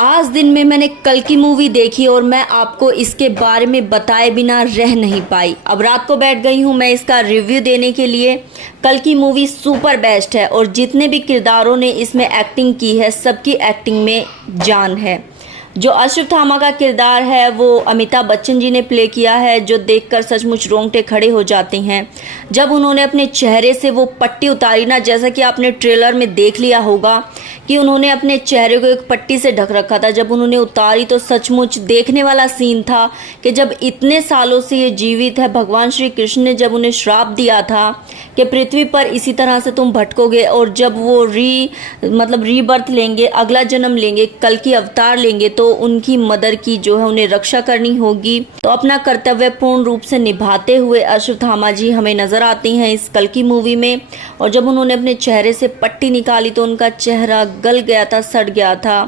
आज दिन में मैंने कल की मूवी देखी और मैं आपको इसके बारे में बताए बिना रह नहीं पाई। अब रात को बैठ गई हूँ मैं इसका रिव्यू देने के लिए। कल की मूवी सुपर बेस्ट है और जितने भी किरदारों ने इसमें एक्टिंग की है सबकी एक्टिंग में जान है। जो अश्वत्थामा का किरदार है वो अमिताभ बच्चन जी ने प्ले किया है, जो देखकर सचमुच रोंगटे खड़े हो जाते हैं जब उन्होंने अपने चेहरे से वो पट्टी उतारी ना। जैसा कि आपने ट्रेलर में देख लिया होगा कि उन्होंने अपने चेहरे को एक पट्टी से ढक रखा था। जब उन्होंने उतारी तो सचमुच देखने वाला सीन था कि जब इतने सालों से ये जीवित है, भगवान श्री कृष्ण ने जब उन्हें श्राप दिया था कि पृथ्वी पर इसी तरह से तुम भटकोगे और जब वो रीबर्थ लेंगे, अगला जन्म लेंगे, कल की अवतार लेंगे तो उनकी मदर की जो है उन्हें रक्षा करनी होगी। तो अपना कर्तव्य पूर्ण रूप से निभाते हुए अश्वत्थामा जी हमें नजर आती हैं इस कल की मूवी में। और जब उन्होंने अपने चेहरे से पट्टी निकाली तो उनका चेहरा गल गया था, सड़ गया था।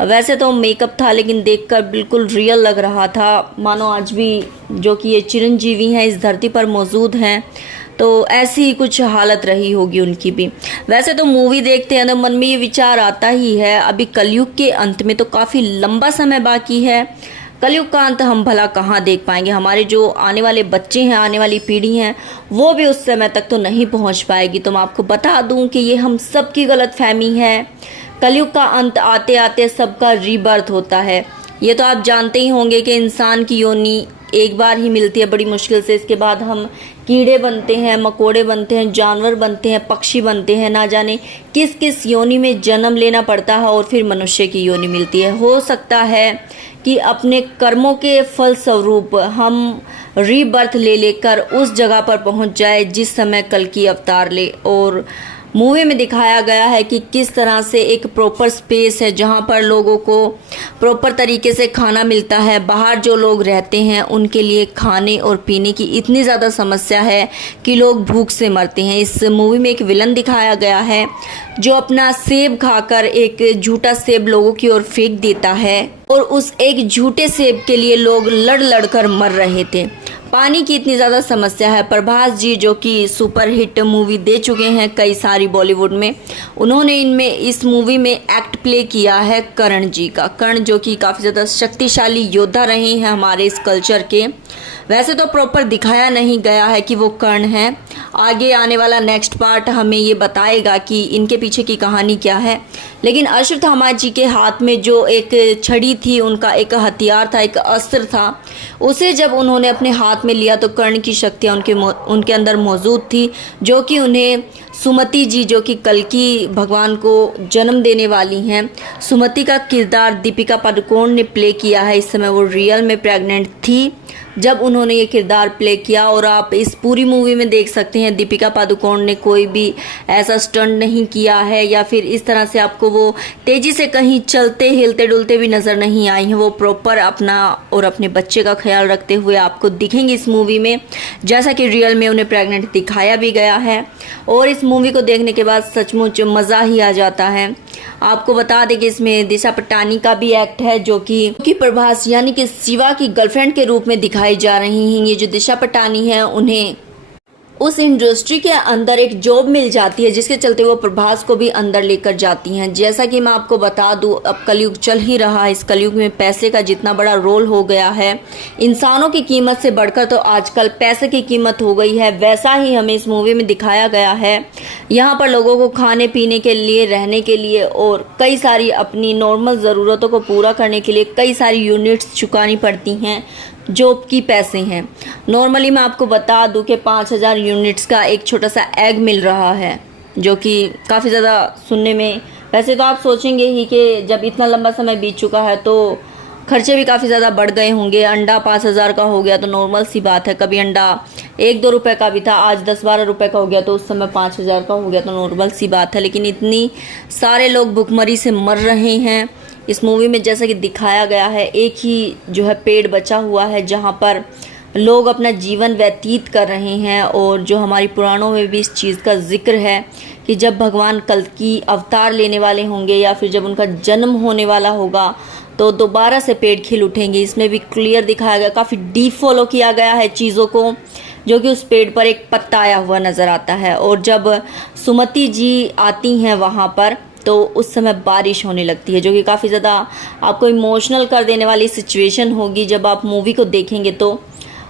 वैसे तो मेकअप था लेकिन देखकर बिल्कुल रियल लग रहा था, मानो आज भी जो कि ये चिरंजीवी हैं इस धरती पर मौजूद हैं। तो ऐसी ही कुछ हालत रही होगी उनकी भी। वैसे तो मूवी देखते हैं तो मन में ये विचार आता ही है, अभी कलयुग के अंत में तो काफ़ी लंबा समय बाकी है। कलयुग का अंत हम भला कहाँ देख पाएंगे। हमारे जो आने वाले बच्चे हैं, आने वाली पीढ़ी हैं, वो भी उस समय तक तो नहीं पहुँच पाएगी। तो मैं आपको बता दूँ कि ये हम सब की गलतफहमी है। कलयुग का अंत आते आते सबका रीबर्थ होता है। ये तो आप जानते ही होंगे कि इंसान की योनि एक बार ही मिलती है बड़ी मुश्किल से। इसके बाद हम कीड़े बनते हैं, मकोड़े बनते हैं, जानवर बनते हैं, पक्षी बनते हैं, ना जाने किस किस योनि में जन्म लेना पड़ता है और फिर मनुष्य की योनि मिलती है। हो सकता है कि अपने कर्मों के फल स्वरूप हम रीबर्थ ले लेकर उस जगह पर पहुंच जाए जिस समय कल की अवतार ले। और मूवी में दिखाया गया है कि किस तरह से एक प्रॉपर स्पेस है जहां पर लोगों को प्रॉपर तरीके से खाना मिलता है। बाहर जो लोग रहते हैं उनके लिए खाने और पीने की इतनी ज़्यादा समस्या है कि लोग भूख से मरते हैं। इस मूवी में एक विलन दिखाया गया है जो अपना सेब खाकर एक झूठा सेब लोगों की ओर फेंक देता है और उस एक झूठे सेब के लिए लोग लड़ लड़ कर मर रहे थे। पानी की इतनी ज़्यादा समस्या है। प्रभास जी जो कि सुपरहिट मूवी दे चुके हैं कई सारी बॉलीवुड में, उन्होंने इनमें इस मूवी में एक्ट प्ले किया है कर्ण जी का। कर्ण जो कि काफ़ी ज़्यादा शक्तिशाली योद्धा रहे हैं हमारे इस कल्चर के। वैसे तो प्रॉपर दिखाया नहीं गया है कि वो कर्ण हैं। आगे आने वाला नेक्स्ट पार्ट हमें ये बताएगा कि इनके पीछे की कहानी क्या है। लेकिन अश्वत्थामा जी के हाथ में जो एक छड़ी थी, उनका एक हथियार था, एक अस्त्र था, उसे जब उन्होंने अपने हाथ में लिया तो कर्ण की शक्तियाँ उनके अंदर मौजूद थी, जो कि उन्हें सुमति जी जो कि कल की भगवान को जन्म देने वाली हैं, सुमति का किरदार दीपिका पादुकोण ने प्ले किया है। इस समय वो रियल में प्रेग्नेंट थी जब उन्होंने ये किरदार प्ले किया। और आप इस पूरी मूवी में देख सकते हैं दीपिका पादुकोण ने कोई भी ऐसा स्टंट नहीं किया है या फिर इस तरह से आपको वो तेज़ी से कहीं चलते हिलते डुलते भी नज़र नहीं आई हैं। वो प्रॉपर अपना और अपने बच्चे का ख्याल रखते हुए आपको दिखेंगे इस मूवी में, जैसा कि रियल में उन्हें प्रेग्नेंट दिखाया भी गया है। और इस मूवी को देखने के बाद सचमुच मज़ा ही आ जाता है। आपको बता दें कि इसमें दिशा पटानी का भी एक्ट है जो कि प्रभास यानी कि शिवा की गर्लफ्रेंड के रूप में दिखाई जा रही हैं। ये जो दिशा पटानी है उन्हें उस इंडस्ट्री के अंदर एक जॉब मिल जाती है जिसके चलते वो प्रभास को भी अंदर लेकर जाती हैं। जैसा कि मैं आपको बता दूं, अब कलयुग चल ही रहा है। इस कलयुग में पैसे का जितना बड़ा रोल हो गया है, इंसानों की कीमत से बढ़कर तो आजकल पैसे की कीमत हो गई है। वैसा ही हमें इस मूवी में दिखाया गया है। यहाँ पर लोगों को खाने पीने के लिए, रहने के लिए और कई सारी अपनी नॉर्मल ज़रूरतों को पूरा करने के लिए कई सारी यूनिट्स चुकानी पड़ती हैं जो कि पैसे हैं। नॉर्मली मैं आपको बता दूं कि 5000 यूनिट्स का एक छोटा सा एग मिल रहा है, जो कि काफ़ी ज़्यादा सुनने में, वैसे तो आप सोचेंगे ही कि जब इतना लंबा समय बीत चुका है तो खर्चे भी काफ़ी ज़्यादा बढ़ गए होंगे। अंडा 5000 का हो गया तो नॉर्मल सी बात है। कभी अंडा 1-2 रुपये का भी था, आज 10-12 रुपये का हो गया, तो उस समय 5000 का हो गया तो नॉर्मल सी बात है। लेकिन इतनी सारे लोग भुखमरी से मर रहे हैं। इस मूवी में जैसा कि दिखाया गया है, एक ही जो है पेड़ बचा हुआ है जहाँ पर लोग अपना जीवन व्यतीत कर रहे हैं। और जो हमारी पुराणों में भी इस चीज़ का जिक्र है कि जब भगवान कल की अवतार लेने वाले होंगे या फिर जब उनका जन्म होने वाला होगा तो दोबारा से पेड़ खिल उठेंगे। इसमें भी क्लियर दिखाया गया, काफ़ी डीप फॉलो किया गया है चीज़ों को, जो कि उस पेड़ पर एक पत्ता आया हुआ नज़र आता है। और जब सुमति जी आती हैं वहाँ पर तो उस समय बारिश होने लगती है, जो कि काफ़ी ज़्यादा आपको इमोशनल कर देने वाली सिचुएशन होगी जब आप मूवी को देखेंगे तो।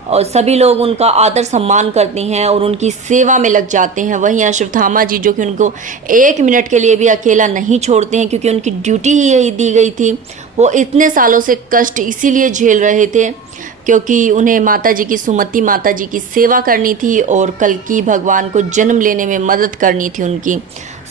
और सभी लोग उनका आदर सम्मान करते हैं और उनकी सेवा में लग जाते हैं। वहीं अश्वत्थामा जी, जो कि उनको 1 मिनट के लिए भी अकेला नहीं छोड़ते हैं, क्योंकि उनकी ड्यूटी ही यही दी गई थी। वो इतने सालों से कष्ट इसीलिए झेल रहे थे क्योंकि उन्हें माता जी की, सुमति माता जी की सेवा करनी थी और कल्कि भगवान को जन्म लेने में मदद करनी थी उनकी।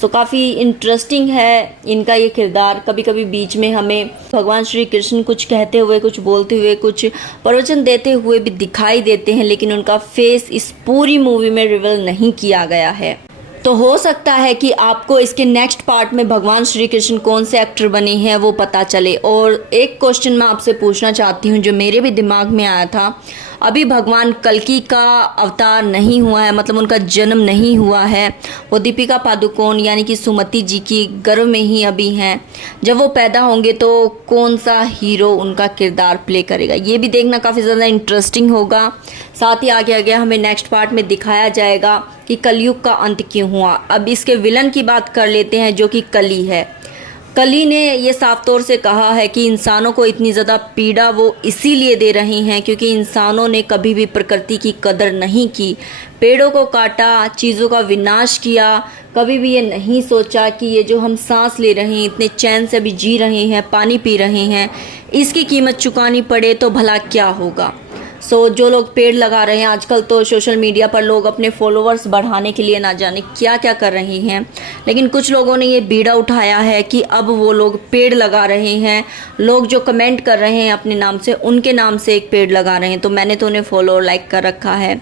सो काफ़ी इंटरेस्टिंग है इनका ये किरदार। कभी कभी बीच में हमें भगवान श्री कृष्ण कुछ कहते हुए, कुछ बोलते हुए, कुछ प्रवचन देते हुए भी दिखाई देते हैं, लेकिन उनका फेस इस पूरी मूवी में रिवील नहीं किया गया है। तो हो सकता है कि आपको इसके नेक्स्ट पार्ट में भगवान श्री कृष्ण कौन से एक्टर बने हैं वो पता चले। और एक क्वेश्चन मैं आपसे पूछना चाहती हूँ जो मेरे भी दिमाग में आया था। अभी भगवान कल्कि का अवतार नहीं हुआ है, मतलब उनका जन्म नहीं हुआ है। वो दीपिका पादुकोण यानी कि सुमति जी की गर्भ में ही अभी हैं। जब वो पैदा होंगे तो कौन सा हीरो उनका किरदार प्ले करेगा, ये भी देखना काफ़ी ज़्यादा इंटरेस्टिंग होगा। साथ ही आगे आगे हमें नेक्स्ट पार्ट में दिखाया जाएगा कि कलयुग का अंत क्यों हुआ। अब इसके विलन की बात कर लेते हैं, जो कि कली है। कली ने ये साफ तौर से कहा है कि इंसानों को इतनी ज़्यादा पीड़ा वो इसीलिए दे रही हैं क्योंकि इंसानों ने कभी भी प्रकृति की कदर नहीं की, पेड़ों को काटा, चीज़ों का विनाश किया। कभी भी ये नहीं सोचा कि ये जो हम सांस ले रहे हैं, इतने चैन से अभी जी रहे हैं, पानी पी रहे हैं, इसकी कीमत चुकानी पड़े तो भला क्या होगा। जो लोग पेड़ लगा रहे हैं आजकल, तो सोशल मीडिया पर लोग अपने फॉलोअर्स बढ़ाने के लिए ना जाने क्या क्या कर रहे हैं, लेकिन कुछ लोगों ने ये बीड़ा उठाया है कि अब वो लोग पेड़ लगा रहे हैं। लोग जो कमेंट कर रहे हैं अपने नाम से, उनके नाम से एक पेड़ लगा रहे हैं। तो मैंने तो उन्हें फॉलो और लाइक कर रखा है।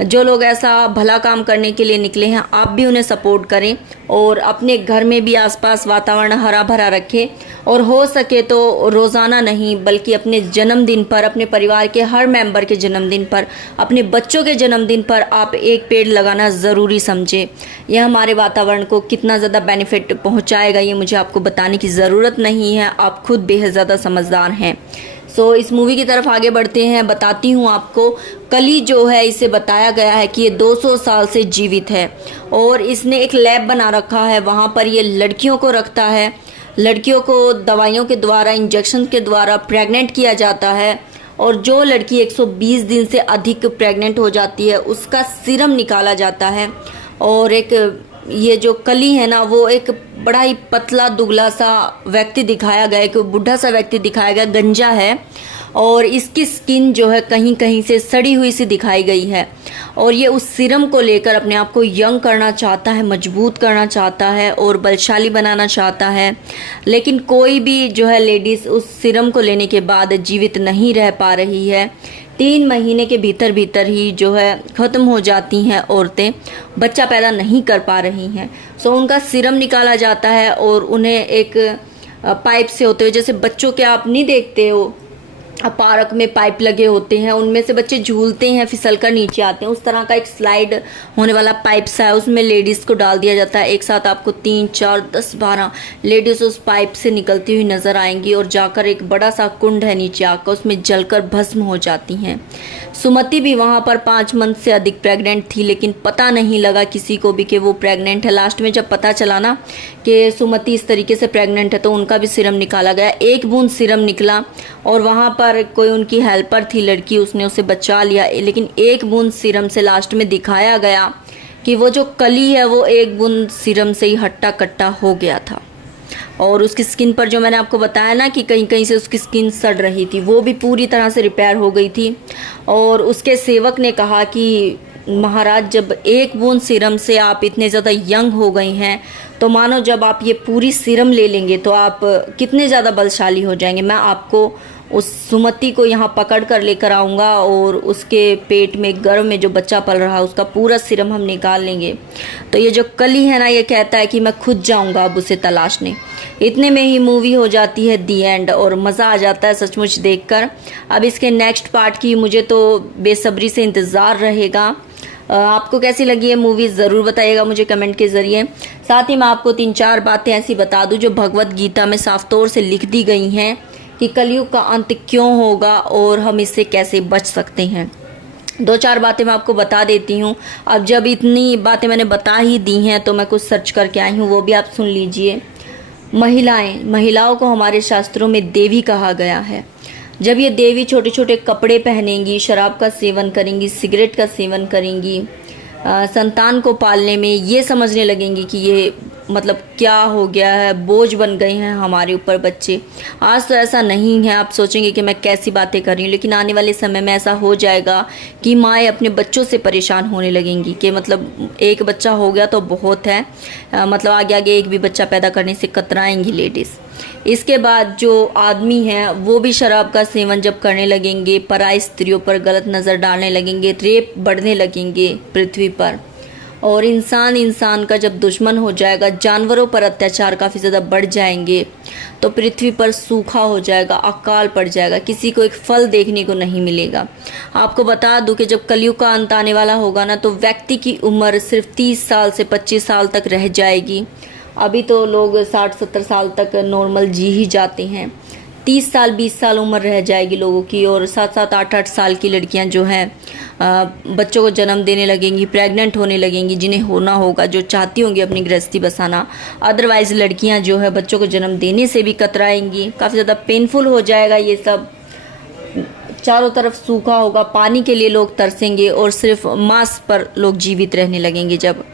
जो लोग ऐसा भला काम करने के लिए निकले हैं, आप भी उन्हें सपोर्ट करें और अपने घर में भी आसपास वातावरण हरा भरा रखें। और हो सके तो रोज़ाना नहीं, बल्कि अपने जन्मदिन पर, अपने परिवार के हर मेंबर के जन्मदिन पर, अपने बच्चों के जन्मदिन पर आप एक पेड़ लगाना ज़रूरी समझें। यह हमारे वातावरण को कितना ज़्यादा बेनिफिट पहुंचाएगा ये मुझे आपको बताने की ज़रूरत नहीं है, आप खुद बेहद ज़्यादा समझदार हैं। इस मूवी की तरफ आगे बढ़ते हैं। बताती हूँ आपको, कली जो है इसे बताया गया है कि ये 200 साल से जीवित है और इसने एक लैब बना रखा है। वहाँ पर ये लड़कियों को रखता है, लड़कियों को दवाइयों के द्वारा, इंजेक्शन के द्वारा प्रेग्नेंट किया जाता है। और जो लड़की 120 दिन से अधिक प्रेग्नेंट हो जाती है उसका सीरम निकाला जाता है। और एक ये जो कली है ना, वो एक बड़ा ही पतला दुबला सा व्यक्ति दिखाया गया है, एक बूढ़ा सा व्यक्ति दिखाया गया, गंजा है और इसकी स्किन जो है कहीं कहीं से सड़ी हुई सी दिखाई गई है। और ये उस सीरम को लेकर अपने आप को यंग करना चाहता है, मजबूत करना चाहता है और बलशाली बनाना चाहता है। लेकिन कोई भी जो है लेडीज़ उस सीरम को लेने के बाद जीवित नहीं रह पा रही है। 3 महीने के भीतर भीतर ही जो है ख़त्म हो जाती हैं औरतें, बच्चा पैदा नहीं कर पा रही हैं। उनका सीरम निकाला जाता है और उन्हें एक पाइप से होते हुए, जैसे बच्चों के आप नहीं देखते हो पार्क में पाइप लगे होते हैं, उनमें से बच्चे झूलते हैं, फिसल कर नीचे आते हैं, उस तरह का एक स्लाइड होने वाला पाइप सा है, उसमें लेडीज़ को डाल दिया जाता है। एक साथ आपको 3, 4, 10, 12 लेडीज़ उस पाइप से निकलती हुई नज़र आएंगी और जाकर एक बड़ा सा कुंड है नीचे आकर उसमें जलकर भस्म हो जाती हैं। सुमति भी वहाँ पर 5 मंथ से अधिक प्रेग्नेंट थी, लेकिन पता नहीं लगा किसी को भी कि वो प्रेग्नेंट है। लास्ट में जब पता चला ना कि सुमति इस तरीके से प्रेग्नेंट है तो उनका भी सीरम निकाला गया। 1 बूंद सीरम निकला और वहाँ पर कोई उनकी हेल्पर थी लड़की, उसने उसे बचा लिया। लेकिन 1 बूंद सीरम से लास्ट में दिखाया गया कि वो जो कली है वो 1 बूंद सीरम से ही हट्टा कट्टा हो गया था। और उसकी स्किन पर जो मैंने आपको बताया ना कि कहीं कहीं से उसकी स्किन सड़ रही थी, वो भी पूरी तरह से रिपेयर हो गई थी। और उसके सेवक ने कहा कि महाराज, जब 1 बूंद सीरम से आप इतने ज़्यादा यंग हो गई हैं तो मानो जब आप ये पूरी सीरम ले लेंगे तो आप कितने ज़्यादा बलशाली हो जाएंगे। मैं आपको उस सुमति को यहाँ पकड़ कर लेकर आऊँगा और उसके पेट में, गर्भ में जो बच्चा पल रहा है उसका पूरा सीरम हम निकाल लेंगे। तो ये जो कली है ना, ये कहता है कि मैं खुद जाऊँगा अब उसे तलाशने। इतने में ही मूवी हो जाती है दी एंड और मज़ा आ जाता है सचमुच देखकर। अब इसके नेक्स्ट पार्ट की मुझे तो बेसब्री से इंतज़ार रहेगा। आपको कैसी लगी है मूवी ज़रूर बताइएगा मुझे कमेंट के ज़रिए। साथ ही मैं आपको 3-4 बातें ऐसी बता दूं जो भगवत गीता में साफ तौर से लिख दी गई हैं कि कलयुग का अंत क्यों होगा और हम इससे कैसे बच सकते हैं। 2-4 बातें मैं आपको बता देती हूँ। अब जब इतनी बातें मैंने बता ही दी हैं तो मैं कुछ सर्च करके आई हूँ, वो भी आप सुन लीजिए। महिलाओं को हमारे शास्त्रों में देवी कहा गया है। जब ये देवी छोटे छोटे कपड़े पहनेंगी, शराब का सेवन करेंगी, सिगरेट का सेवन करेंगी, संतान को पालने में ये समझने लगेंगी कि ये मतलब क्या हो गया है, बोझ बन गए हैं हमारे ऊपर बच्चे। आज तो ऐसा नहीं है, आप सोचेंगे कि मैं कैसी बातें कर रही हूँ, लेकिन आने वाले समय में ऐसा हो जाएगा कि माएँ अपने बच्चों से परेशान होने लगेंगी कि मतलब एक बच्चा हो गया तो बहुत है, मतलब आगे आगे एक भी बच्चा पैदा करने से कतराएंगी लेडीज़। इसके बाद जो आदमी हैं वो भी शराब का सेवन जब करने लगेंगे, पराई स्त्रियों पर गलत नज़र डालने लगेंगे, रेप बढ़ने लगेंगे पृथ्वी पर, और इंसान का जब दुश्मन हो जाएगा, जानवरों पर अत्याचार काफ़ी ज़्यादा बढ़ जाएंगे, तो पृथ्वी पर सूखा हो जाएगा, अकाल पड़ जाएगा, किसी को एक फल देखने को नहीं मिलेगा। आपको बता दूं कि जब कलयुग का अंत आने वाला होगा ना, तो व्यक्ति की उम्र सिर्फ 30 साल से 25 साल तक रह जाएगी। अभी तो लोग 60-70 साल तक नॉर्मल जी ही जाते हैं। 30 साल 20 साल उम्र रह जाएगी लोगों की, और 7-7 8-8 साल की लड़कियां जो हैं बच्चों को जन्म देने लगेंगी, प्रेग्नेंट होने लगेंगी, जिन्हें होना होगा, जो चाहती होंगी अपनी गृहस्थी बसाना। अदरवाइज़ लड़कियां जो है बच्चों को जन्म देने से भी कतराएंगी, काफ़ी ज़्यादा पेनफुल हो जाएगा ये सब। चारों तरफ सूखा होगा, पानी के लिए लोग तरसेंगे और सिर्फ मांस पर लोग जीवित रहने लगेंगे। जब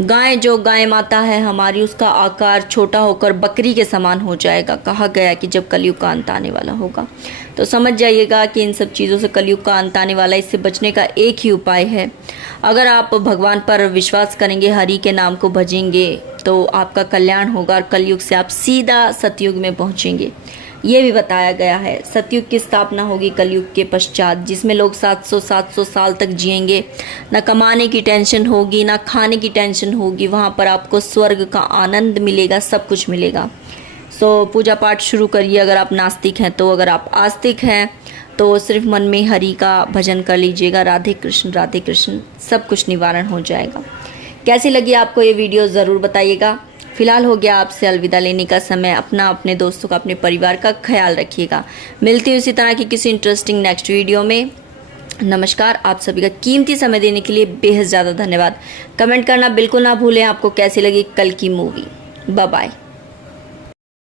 गाय माता है हमारी, उसका आकार छोटा होकर बकरी के समान हो जाएगा। कहा गया कि जब कलयुग का अंत आने वाला होगा, तो समझ जाइएगा कि इन सब चीज़ों से कलयुग का अंत आने वाला है। इससे बचने का एक ही उपाय है, अगर आप भगवान पर विश्वास करेंगे, हरि के नाम को भजेंगे, तो आपका कल्याण होगा और कलयुग से आप सीधा सतयुग में पहुँचेंगे। ये भी बताया गया है सतयुग की स्थापना होगी कलयुग के पश्चात, जिसमें लोग 700 साल तक जिएंगे, ना कमाने की टेंशन होगी, ना खाने की टेंशन होगी। वहाँ पर आपको स्वर्ग का आनंद मिलेगा, सब कुछ मिलेगा। सो पूजा पाठ शुरू करिए अगर आप नास्तिक हैं तो। अगर आप आस्तिक हैं तो सिर्फ मन में हरि का भजन कर लीजिएगा, राधे कृष्ण, सब कुछ निवारण हो जाएगा। कैसी लगी आपको ये वीडियो ज़रूर बताइएगा। फिलहाल हो गया आपसे अलविदा लेने का समय। अपना, अपने दोस्तों का, अपने परिवार का ख्याल रखिएगा। मिलती हूँ इसी तरह की किसी इंटरेस्टिंग नेक्स्ट वीडियो में। नमस्कार। आप सभी का कीमती समय देने के लिए बेहद ज़्यादा धन्यवाद। कमेंट करना बिल्कुल ना भूलें आपको कैसी लगी कल की मूवी। Bye bye.